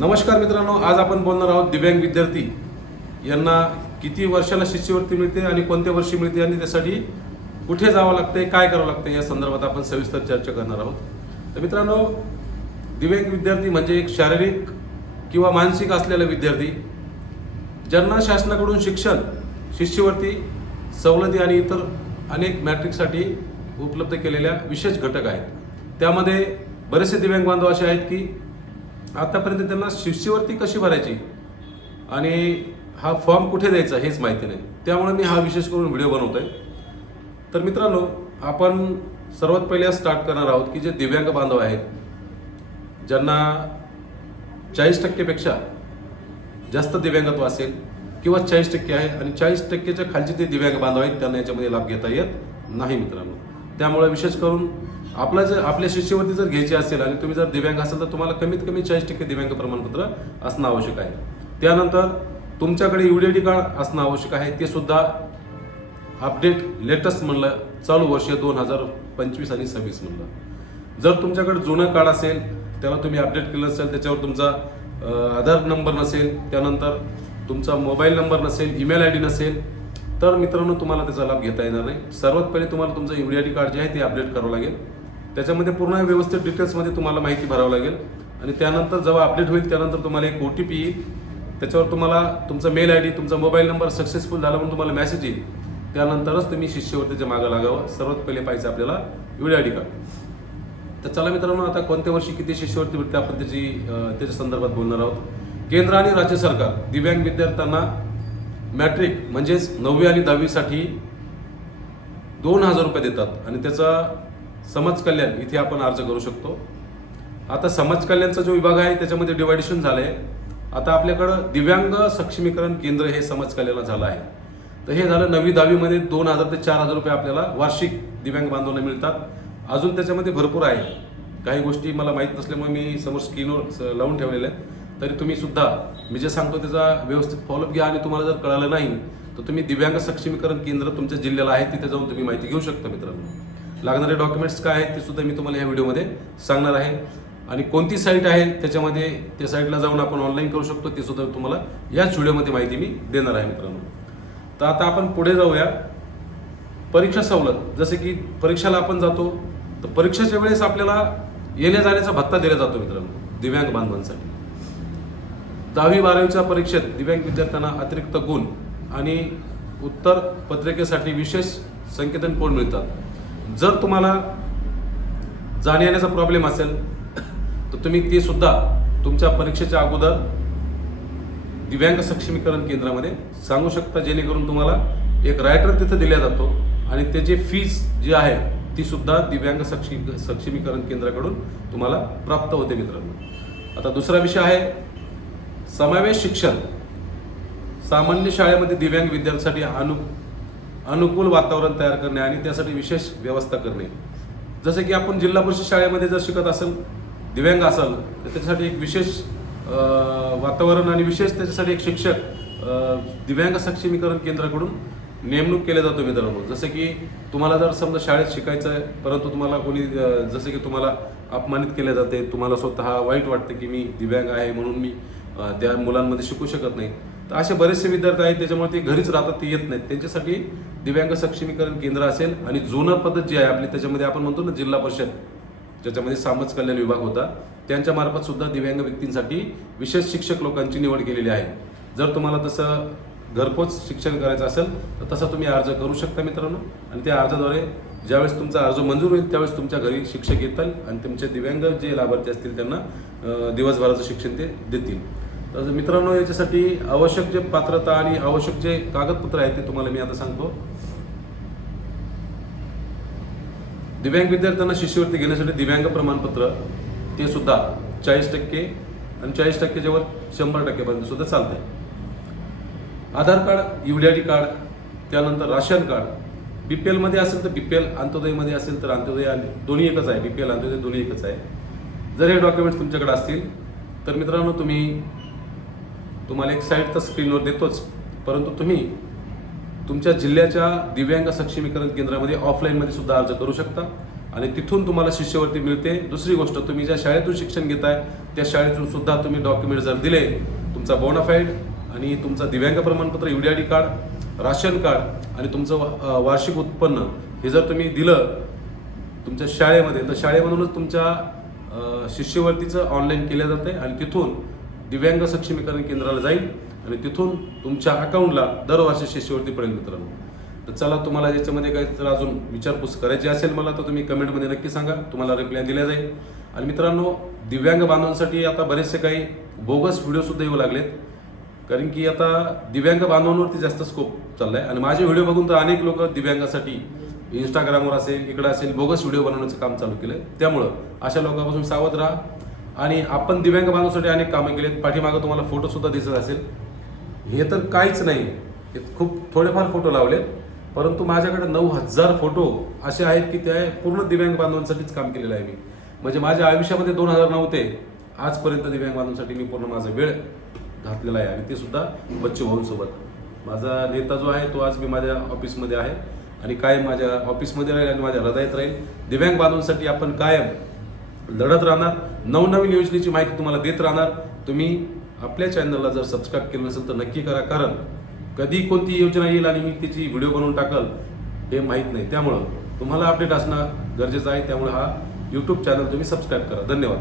नमस्कार मित्रांनो आज आपण बोलणार आहोत दिव्यांग विद्यार्थी. यांना किती वर्षाला शिष्यवृत्ती मिळते आणि कोणत्या वर्षी मिळते आणि त्यासाठी कुठे जावं लागते काय करावं लागतं या संदर्भात आपण सविस्तर चर्चा करणार आहोत. तर मित्रांनो दिव्यांग विद्यार्थी म्हणजे एक शारीरिक किंवा मानसिक असलेला विद्यार्थी ज्यांना शासनाकडून शिक्षण शिष्यवृत्ती सवलती आणि इतर अनेक मॅट्रिकसाठी उपलब्ध केलेल्या विशेष घटक आहेत. त्यामध्ये बरेचसे दिव्यांग बांधव असे आहेत की आतापर्यंत त्यांना शिष्यवृत्ती कशी भरायची? आणि हा फॉर्म कुठे द्यायचा हेच माहिती नाही. त्यामुळे मी हा विशेष करून व्हिडिओ बनवतोय. तर मित्रांनो आपण सर्वात पहिले स्टार्ट करणार आहोत की जे दिव्यांग बांधव आहेत ज्यांना चाळीस टक्केपेक्षा जास्त दिव्यांगत्व असेल किंवा चाळीस टक्के आहे आणि चाळीस टक्केच्या खालचे जे दिव्यांग बांधव आहेत त्यांना याच्यामध्ये लाभ घेता येत नाही मित्रांनो. त्यामुळे विशेष करून आपला जर आपल्या शिष्यवृत्ती जर घ्यायची असेल आणि तुम्ही जर दिव्यांग असाल तर तुम्हाला कमीत कमी चाळीस टक्के दिव्यांग प्रमाणपत्र असणं आवश्यक आहे. त्यानंतर तुमच्याकडे युडीडी कार्ड असणं आवश्यक आहे. ते सुद्धा अपडेट लेटेस्ट म्हणलं चालू वर्ष दोन हजार पंचवीस आणि सव्वीस म्हणलं. जर तुमच्याकडे जुनं कार्ड असेल त्याला तुम्ही अपडेट केलं असेल त्याच्यावर तुमचा आधार नंबर नसेल त्यानंतर तुमचा मोबाईल नंबर नसेल ईमेल आय डी नसेल तर मित्रांनो तुम्हाला त्याचा लाभ घेता येणार नाही. सर्वात पहिले तुम्हाला तुमचं युडीआयडी कार्ड जे आहे ते अपडेट करावं लागेल. त्याच्यामध्ये पूर्ण व्यवस्थित डिटेल्समध्ये तुम्हाला माहिती भरावं लागेल. आणि त्यानंतर जेव्हा अपडेट होईल त्यानंतर तुम्हाला एक ओ टी पी येईल. त्याच्यावर तुम्हाला तुमचा मेल आय डी तुमचा मोबाईल नंबर सक्सेसफुल झाला म्हणून तुम्हाला मेसेज येईल. त्यानंतरच तुम्ही शिष्यवृत्तीच्या मागं लागावं. सर्वात पहिले पाहिजे आपल्याला व्हीड आय डी कार्ड तर चला मित्रांनो आता कोणत्या वर्षी किती शिष्यवृत्ती भेटते आपण त्याची त्याच्या संदर्भात बोलणार आहोत. केंद्र आणि राज्य सरकार दिव्यांग विद्यार्थ्यांना मॅट्रिक म्हणजेच नववी आणि दहावीसाठी दोन हजार रुपये देतात. आणि त्याचा समाज कल्याण इथे आपण अर्ज करू शकतो. आता समाज कल्याणचा जो विभाग आहे त्याच्यामध्ये डिवायडेशन झालं आहे आता आपल्याकडं दिव्यांग सक्षमीकरण केंद्र हे समाज कल्याणला झालं आहे. तर हे झालं नववी दहावीमध्ये दोन हजार ते चार हजार रुपये आपल्याला वार्षिक दिव्यांग बांधवांना मिळतात. अजून त्याच्यामध्ये भरपूर आहे. काही गोष्टी मला माहीत नसल्यामुळे मी समोर स्क्रीनवर लावून ठेवलेल्या आहेत. तरी तुम्ही सुद्धा मी जे सांगतो त्याचा व्यवस्थित फॉलोअप घ्या आणि तुम्हाला जर कळालं नाही तर तुम्ही दिव्यांग सक्षमीकरण केंद्र तुमच्या जिल्ह्याला आहे तिथे जाऊन तुम्ही माहिती घेऊ शकता मित्रांनो. लागणारे डॉक्युमेंट्स काय आहेत ते सुद्धा मी तुम्हाला या व्हिडिओमध्ये सांगणार आहे. आणि कोणती साईट आहे त्याच्यामध्ये त्या साईटला जाऊन आपण ऑनलाईन करू शकतो ते सुद्धा तुम्हाला याच व्हिडिओमध्ये माहिती मी देणार आहे मित्रांनो. तर आता आपण पुढे जाऊया. परीक्षा सवलत जसे की परीक्षेला आपण जातो तर परीक्षेच्या वेळेस आपल्याला येण्या जाण्याचा भत्ता दिला जातो मित्रांनो दिव्यांग बांधवांसाठी. दहावी बारावीच्या परीक्षेत दिव्यांग विद्यार्थ्यांना अतिरिक्त गुण आणि उत्तर पत्रिकेसाठी विशेष संकेतन कोड मिळतात. जर तुम्हाला जाण्या येण्याचा प्रॉब्लेम असेल तर तुम्ही ते सुद्धा तुमच्या परीक्षेच्या अगोदर दिव्यांग सक्षमीकरण केंद्रामध्ये सांगू शकता जेणेकरून तुम्हाला एक रायटर तिथं दिला जातो आणि त्याची फीज जी आहे ती सुद्धा दिव्यांग सक्षमी सक्षमीकरण केंद्राकडून तुम्हाला प्राप्त होते मित्रांनो. आता दुसरा विषय आहे समावेश शिक्षण. सामान्य शाळेमध्ये दिव्यांग विद्यार्थ्यांसाठी अनु अनुकूल वातावरण तयार करणे आणि त्यासाठी विशेष व्यवस्था करणे. जसं की आपण जिल्हा परिषद शाळेमध्ये जर शिकत असेल दिव्यांग असाल तर त्याच्यासाठी एक विशेष वातावरण आणि विशेष त्याच्यासाठी एक शिक्षक दिव्यांग सक्षमीकरण केंद्राकडून नेमणूक केले जातो मित्रांनो जसं की तुम्हाला जर समजा शाळेत शिकायचं आहे परंतु तुम्हाला कोणी जसं की तुम्हाला अपमानित केले जाते तुम्हाला स्वतः वाईट वाटतं की मी दिव्यांग आहे म्हणून मी त्या मुलांमध्ये शिकू शकत नाही तर असे बरेचसे विद्यार्थी आहेत त्याच्यामुळे ते घरीच राहतात ते येत नाहीत. त्यांच्यासाठी दिव्यांग सक्षमीकरण केंद्र असेल आणि जुनं पद्धत जी आहे आपली त्याच्यामध्ये आपण म्हणतो ना जिल्हा परिषद ज्याच्यामध्ये समाज कल्याण विभाग होता त्यांच्या मार्फत सुद्धा दिव्यांग व्यक्तींसाठी विशेष शिक्षक लोकांची निवड केलेली आहे. जर तुम्हाला तसं घरपोच शिक्षण करायचं असेल तर तसा तुम्ही अर्ज करू शकता मित्रांनो. आणि त्या अर्जाद्वारे ज्यावेळेस तुमचा अर्ज मंजूर होईल त्यावेळेस तुमच्या घरी शिक्षक येतील आणि तुमचे दिव्यांग जे लाभार्थी असतील त्यांना दिवसभराचं शिक्षण ते देतील. तर मित्रांनो याच्यासाठी आवश्यक जे पात्रता आणि आवश्यक जे कागदपत्र आहेत ते तुम्हाला मी आता सांगतो. दिव्यांग विद्यार्थ्यांना शिष्यवृत्ती घेण्यासाठी दिव्यांग प्रमाणपत्र ते सुद्धा चाळीस टक्के आणि चाळीस टक्के वर शंभर टक्केपर्यंत सुद्धा चालते आधार कार्ड युडीआयडी कार्ड त्यानंतर राशन कार्ड. बी पी एलमध्ये असेल तर बी पी एल अंत्योदयमध्ये असेल तर अंत्योदय आणि दोन्ही एकच आहे. बी पी एल अंत्योदय दोन्ही एकच आहे. जर हे डॉक्युमेंट्स तुमच्याकडे असतील तर मित्रांनो तुम्ही तुम्हाला एक साईट तर स्क्रीनवर देतोच. परंतु तुम्ही तुमच्या जिल्ह्याच्या दिव्यांग सक्षमीकरण केंद्रामध्ये ऑफलाईनमध्ये सुद्धा अर्ज करू शकता. आणि तिथून तुम्हाला शिष्यवृत्ती मिळते. दुसरी गोष्ट तुम्ही ज्या शाळेतून शिक्षण घेताय त्या शाळेतून सुद्धा तुम्ही डॉक्युमेंट जर दिले तुमचा बोनाफाईड आणि तुमचा दिव्यांग प्रमाणपत्र U D I D card ration card आणि तुमचं वार्षिक उत्पन्न हे जर तुम्ही दिलं तुमच्या शाळेमध्ये तर शाळेमधूनच तुमच्या शिष्यवृत्तीचं ऑनलाईन केलं जाते आणि तिथून दिव्यांग सक्षमीकरण केंद्राला जाईल आणि तिथून तुमच्या अकाउंटला दरवर्षी शिष्यवृत्तीपर्यंत मित्रांनो. तर चला तुम्हाला याच्यामध्ये काही जर अजून विचारपूस करायची असेल मला तर तुम्ही कमेंटमध्ये नक्की सांगा. तुम्हाला रिप्लाय दिल्या जाईल. आणि मित्रांनो दिव्यांग बांधवांसाठी आता बरेचसे काही बोगस व्हिडिओसुद्धा येऊ लागलेत. कारण की आता दिव्यांग बांधवांवरती जास्त स्कोप चालला आहे आणि माझे व्हिडिओ बघून तर अनेक लोक दिव्यांगासाठी इंस्टाग्रामवर असेल इकडं असेल बोगस व्हिडिओ बनवण्याचं काम चालू केलं त्यामुळं अशा लोकांपासून सावध राहा. आणि आपण दिव्यांग बांधवसाठी अनेक कामं केलेत पाठीमागं तुम्हाला फोटो सुद्धा दिसत असेल. हे तर काहीच नाही. हे खूप थोडेफार फोटो लावलेत. परंतु माझ्याकडे नऊ हजार फोटो असे आहेत की ते पूर्ण दिव्यांग बांधवांसाठीच काम केलेलं आहे मी. म्हणजे माझ्या आयुष्यामध्ये दोन हजार नव्हते आजपर्यंत दिव्यांग बांधवांसाठी मी पूर्ण माझा वेळ घातलेला आहे. आणि ते सुद्धा बच्चू भाऊंसोबत. माझा नेता जो आहे तो आज मी माझ्या ऑफिसमध्ये आहे. आणि कायम माझ्या ऑफिसमध्ये राहील आणि माझ्या हृदयात राहील. दिव्यांग बांधवांसाठी आपण कायम लढत राहणार. नवनवीन योजनेची माहिती तुम्हाला देत राहणार. तुम्ही आपल्या चॅनलला जर सबस्क्राईब केलं नसेल तर नक्की करा. कारण कधी कोणती योजना येईल आणि मी त्याची व्हिडिओ बनवून टाकल हे माहीत नाही. त्यामुळं तुम्हाला अपडेट असणं गरजेचं आहे. त्यामुळे हा यूट्यूब चॅनल तुम्ही सबस्क्राईब करा. धन्यवाद.